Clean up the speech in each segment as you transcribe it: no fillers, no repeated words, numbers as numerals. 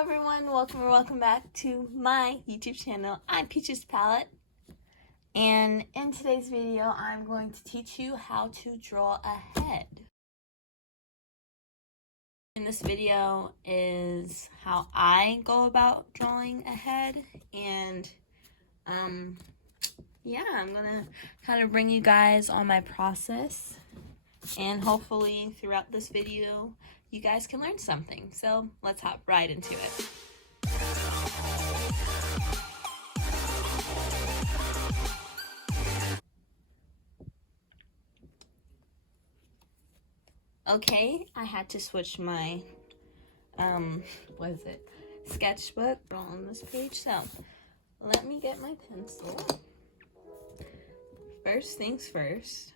Hello everyone, welcome back to my YouTube channel. I'm PeachesPallet, and in today's video I'm going to teach you how to draw a head. In this video is how I go about drawing a head, and yeah, I'm gonna kind of bring you guys on my process, and hopefully throughout this video you guys can learn something. So let's hop right into it. Okay, I had to switch my sketchbook on this page. So let me get my pencil. First things first,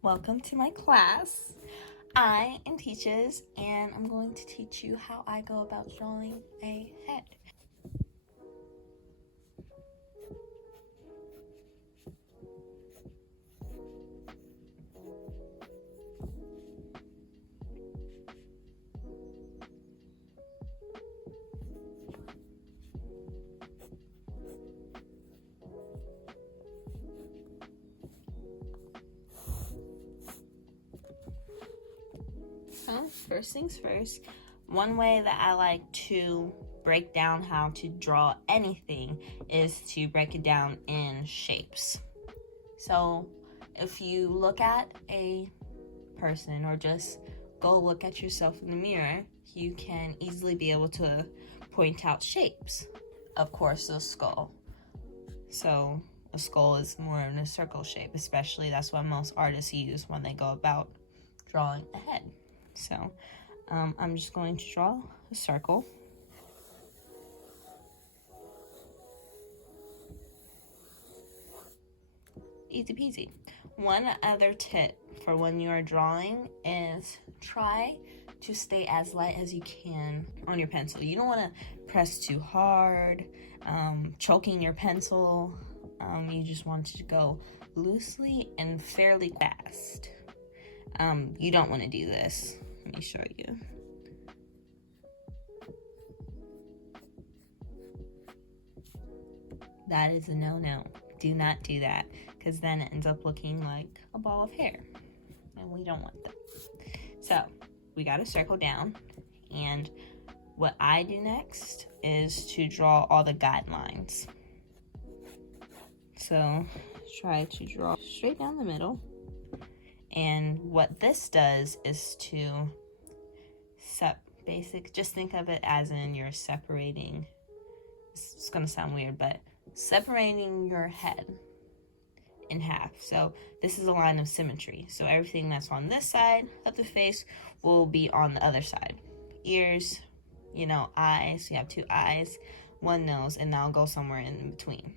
welcome to my class. I am Peaches, and I'm going to teach you how I go about drawing a head. So first things first, one way that I like to break down how to draw anything is to break it down in shapes. So if you look at a person or just go look at yourself in the mirror, you can easily be able to point out shapes. Of course, a skull. So a skull is more in a circle shape, especially that's what most artists use when they go about drawing a head. So I'm just going to draw a circle. Easy peasy. One other tip for when you are drawing is try to stay as light as you can on your pencil. You don't want to press too hard, choking your pencil. You just want it to go loosely and fairly fast. You don't want to do this. Let me show you. That is a no-no. Do not do that, because then it ends up looking like a ball of hair, and we don't want that. So we got to circle down, and what I do next is to draw all the guidelines. So try to draw straight down the middle. And what this does is to just think of it as in you're separating, it's gonna sound weird, but separating your head in half. So this is a line of symmetry. So everything that's on this side of the face will be on the other side. Ears, eyes, you have two eyes, one nose, and now go somewhere in between.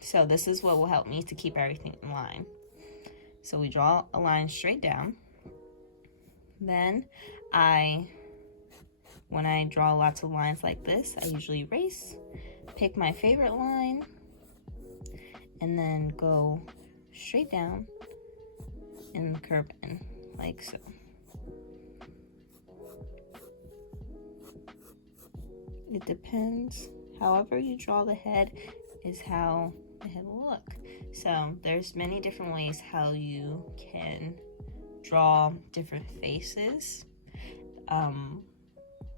So this is what will help me to keep everything in line. So we draw a line straight down. Then when I draw lots of lines like this, I usually erase, pick my favorite line, and then go straight down and curve in, like so. It depends. However you draw the head is how the head will look. So there's many different ways how you can draw different faces.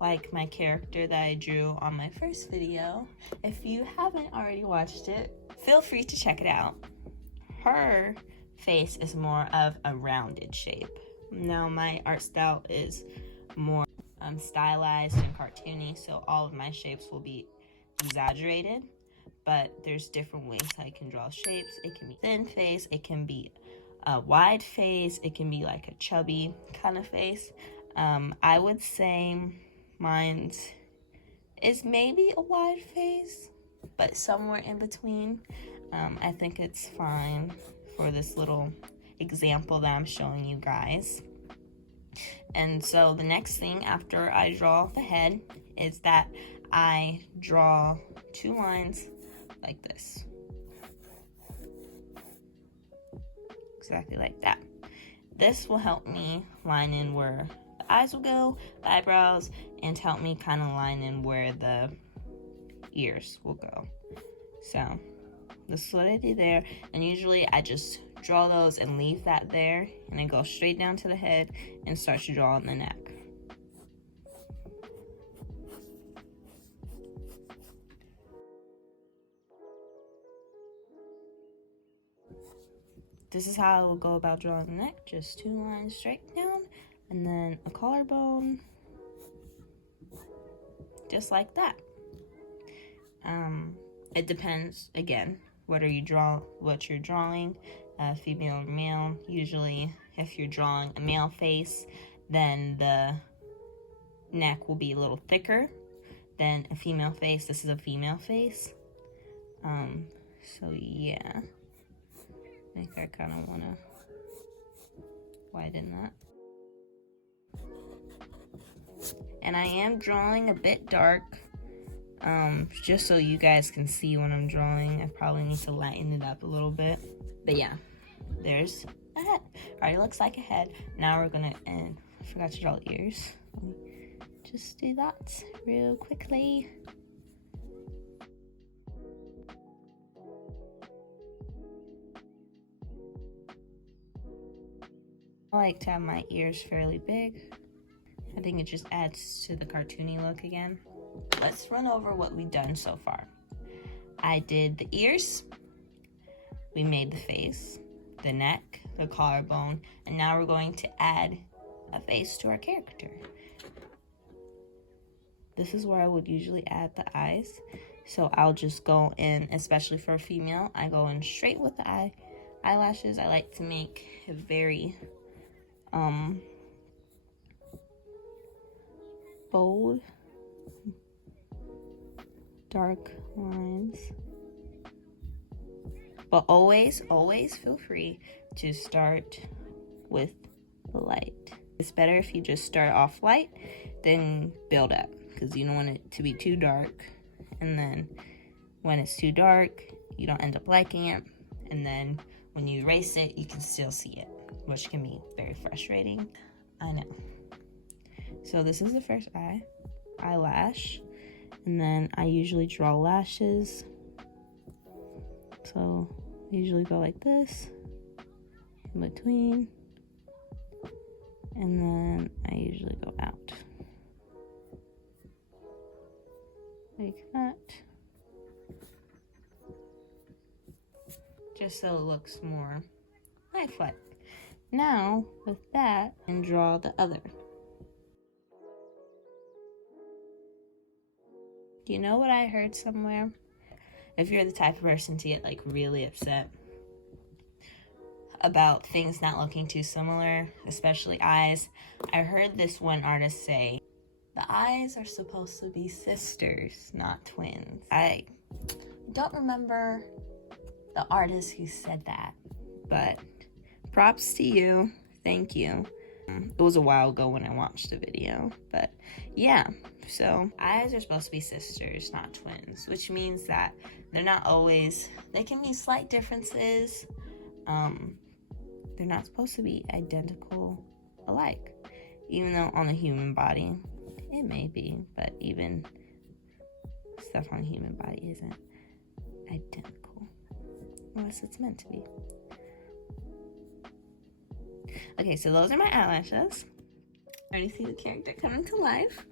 Like my character that I drew on my first video. If you haven't already watched it, feel free to check it out. Her face is more of a rounded shape. Now my art style is more stylized and cartoony, so all of my shapes will be exaggerated. But there's different ways I can draw shapes. It can be thin face, it can be a wide face, it can be like a chubby kind of face. I would say mine's is maybe a wide face, but somewhere in between. I think it's fine for this little example that I'm showing you guys. And so the next thing after I draw the head is that I draw two lines like this. Exactly like that. This will help me line in where the eyes will go, the eyebrows, and to help me kind of line in where the ears will go. So this is what I do there, and usually I just draw those and leave that there, and then go straight down to the head and start to draw on the neck. This is how I will go about drawing the neck, just 2 lines straight down, and then a collarbone, just like that. It depends, again, what you're drawing, female or male. Usually, if you're drawing a male face, then the neck will be a little thicker than a female face. This is a female face. So yeah. I think I kind of want to widen that. And I am drawing a bit dark, just so you guys can see what I'm drawing. I probably need to lighten it up a little bit. But yeah, there's a head. Already looks like a head. Now we're gonna, and I forgot to draw the ears. Just do that real quickly. I like to have my ears fairly big. I think it just adds to the cartoony look again. Let's run over what we've done so far. I did the ears, we made the face, the neck, the collarbone, and now we're going to add a face to our character. This is where I would usually add the eyes. So I'll just go in, especially for a female, I go in straight with the eyelashes. I like to make it very bold, dark lines. But always feel free to start with the light. It's better if you just start off light, then build up, because you don't want it to be too dark. And then when it's too dark, you don't end up liking it. And then when you erase it, you can still see it, which can be very frustrating. I know. So this is the first eyelash, and then I usually draw lashes. So I usually go like this, in between, and then I usually go out. Like that. Just so it looks more lifelike. Now, with that, and draw the other. You know what I heard somewhere? If you're the type of person to get like really upset about things not looking too similar, especially eyes, I heard this one artist say, the eyes are supposed to be sisters, not twins. I don't remember the artist who said that, but props to you. Thank you. It was a while ago when I watched the video, but yeah. So eyes are supposed to be sisters, not twins, which means that they're not always, there can be slight differences. They're not supposed to be identical alike, even though on the human body it may be, but even stuff on the human body isn't identical unless it's meant to be. Okay, so those are my eyelashes. I already see the character coming to life.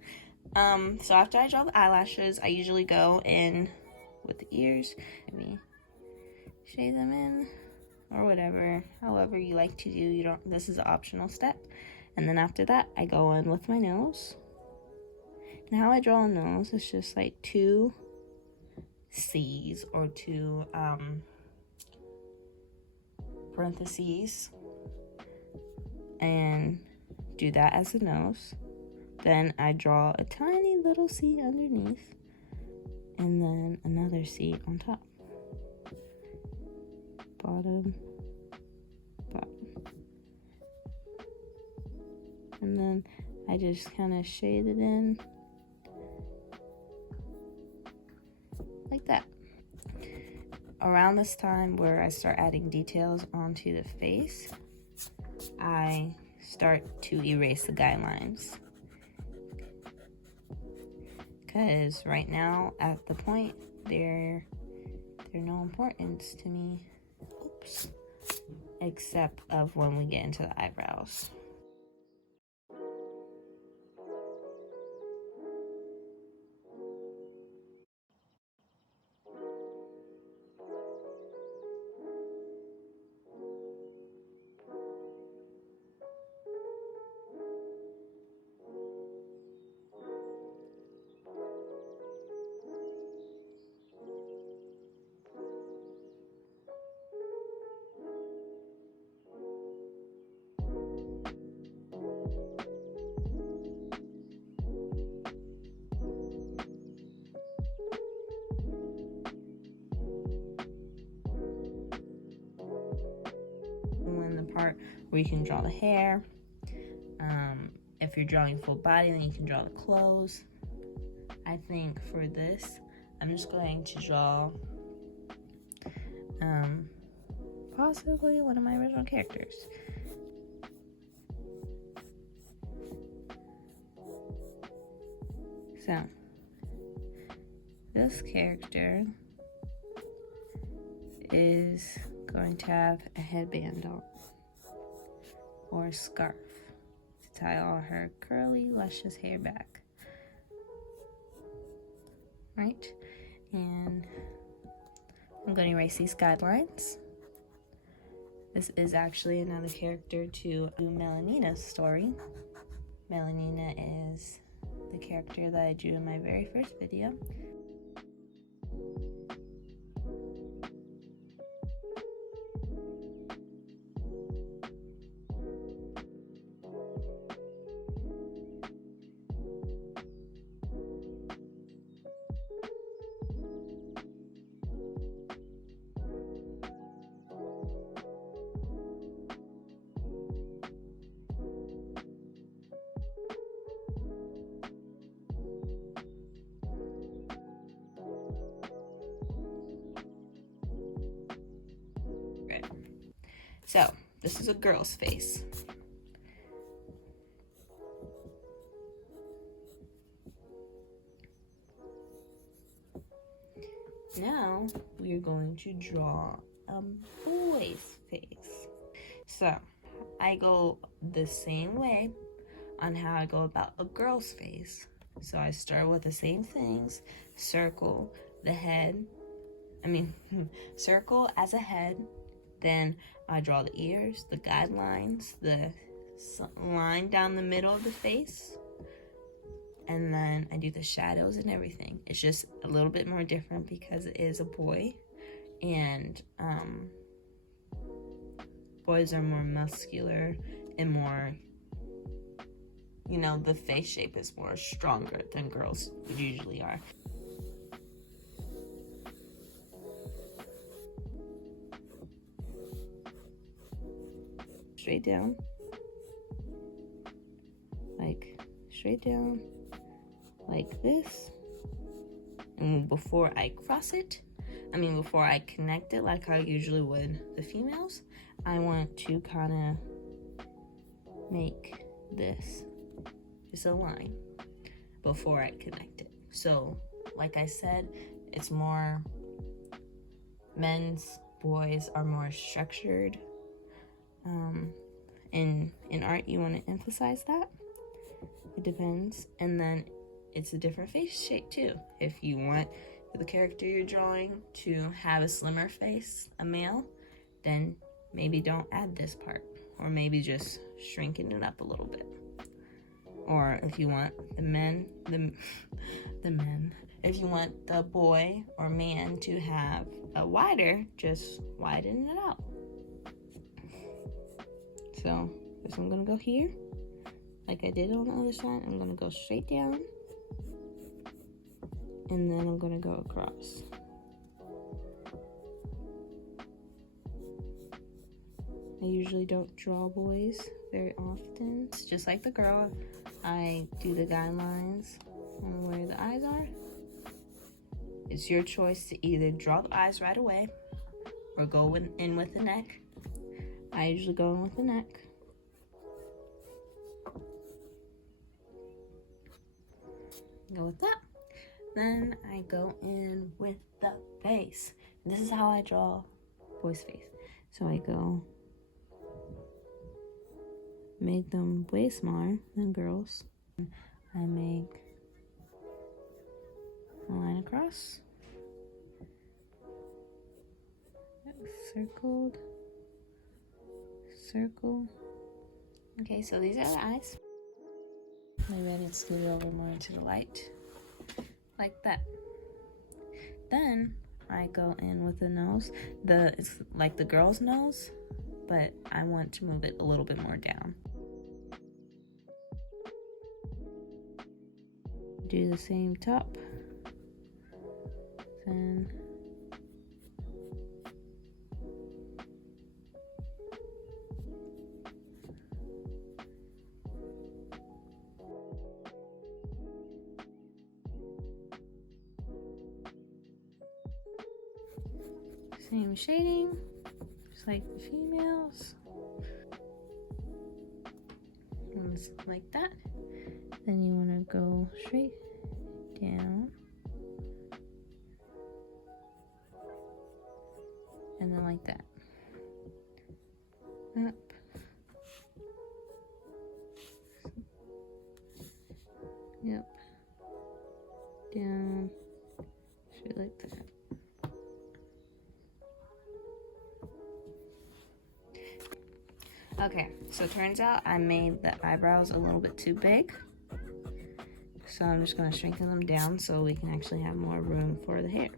So after I draw the eyelashes, I usually go in with the ears. Maybe shade them in or whatever, however you like to do. This is an optional step. And then after that, I go in with my nose. And how I draw a nose is just like 2 C's or 2 parentheses, and do that as a nose. Then I draw a tiny little C underneath, and then another C on top. Bottom, bottom. And then I just kind of shade it in like that. Around this time where I start adding details onto the face, I start to erase the guidelines. Because right now, at the point, they're no importance to me. Oops. Except of when we get into the eyebrows. Part where you can draw the hair. If you're drawing full body, then you can draw the clothes. I think for this, I'm just going to draw possibly one of my original characters. So, this character is going to have a headband on, or a scarf to tie all her curly, luscious hair back. Right? And I'm going to erase these guidelines. This is actually another character to Melanina's story. Melanina is the character that I drew in my very first video. So, this is a girl's face. Now, we're going to draw a boy's face. So, I go the same way on how I go about a girl's face. So, I start with the same things. Circle the head. Circle as a head. Then I draw the ears, the guidelines, the line down the middle of the face, and then I do the shadows and everything. It's just a little bit more different because it is a boy, and boys are more muscular and more, the face shape is more stronger than girls usually are. Straight down, like this. And before I cross it, before I connect it like I usually would the females, I want to kind of make this just a line before I connect it. So, like I said, it's more boys are more structured. In art, you want to emphasize that. It depends. And then it's a different face shape too. If you want the character you're drawing to have a slimmer face, a male, then maybe don't add this part, or maybe just shrinking it up a little bit. Or if you want if you want the boy or man to have a wider, just widen it out. So, first I'm going to go here, like I did on the other side. I'm going to go straight down, and then I'm going to go across. I usually don't draw boys very often. It's just like the girl. I do the guidelines on where the eyes are. It's your choice to either draw the eyes right away or go in with the neck. I usually go in with the neck. Go with that. Then I go in with the face. This is how I draw boy's face. So I go make them way smaller than girls. I make a line across. Circled. Circle. Okay, so these are the eyes. Maybe I need to scoot it over more into the light. Like that. Then I go in with the nose. It's like the girl's nose, but I want to move it a little bit more down. Do the same top. Then same shading, just like the females. And just like that. Then you want to go straight down. And then like that. Up. Yep. Down. Straight like that. Okay, so it turns out I made the eyebrows a little bit too big. So I'm just going to strengthen them down so we can actually have more room for the hair.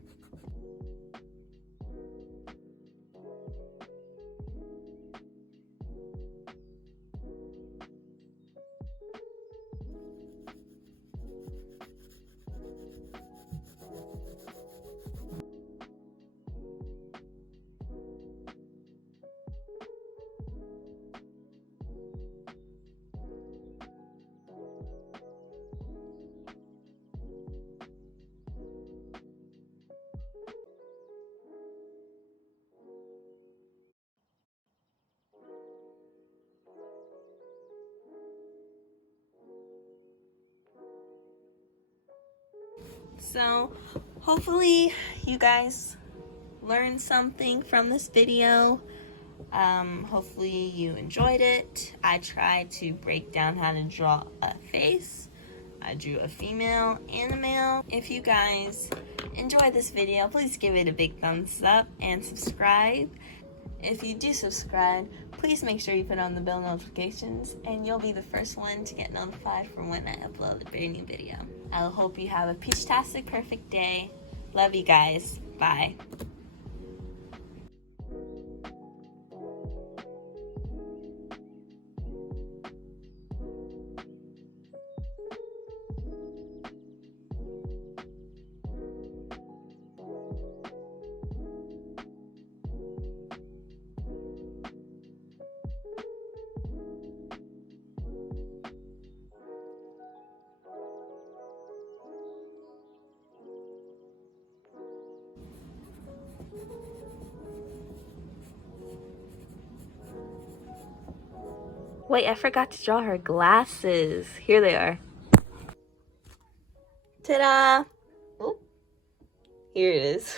So hopefully you guys learned something from this video. Hopefully you enjoyed it. I tried to break down how to draw a face. I drew a female and a male. If you guys enjoyed this video, please give it a big thumbs up and subscribe. If you do subscribe, please make sure you put on the bell notifications and you'll be the first one to get notified from when I upload a brand new video. I hope you have a peach-tastic perfect day. Love you guys. Bye. Wait, I forgot to draw her glasses. Here they are. Ta-da! Oh, here it is.